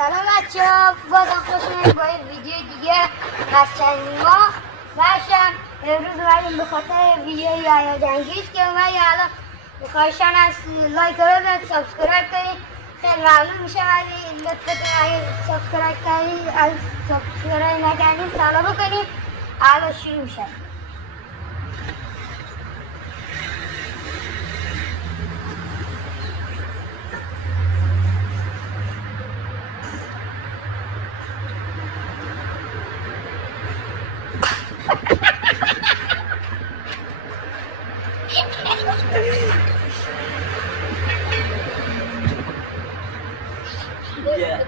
سلام بچه‌ها، بازم خوش اومدید با یه ویدیو دیگه از چنل ما. باشم امروز اومدیم به خاطر ویدیوی هیجان‌انگیز که اومدیم. الان خواهشاً از لایک رو بزنید، سابسکرایب کنید، خیلی ممنون میشه. ولی لطفتون اگه سابسکرایب کنید، از سابسکرایب نکردید طلا بکنید. الان شروع میشه. Yeah.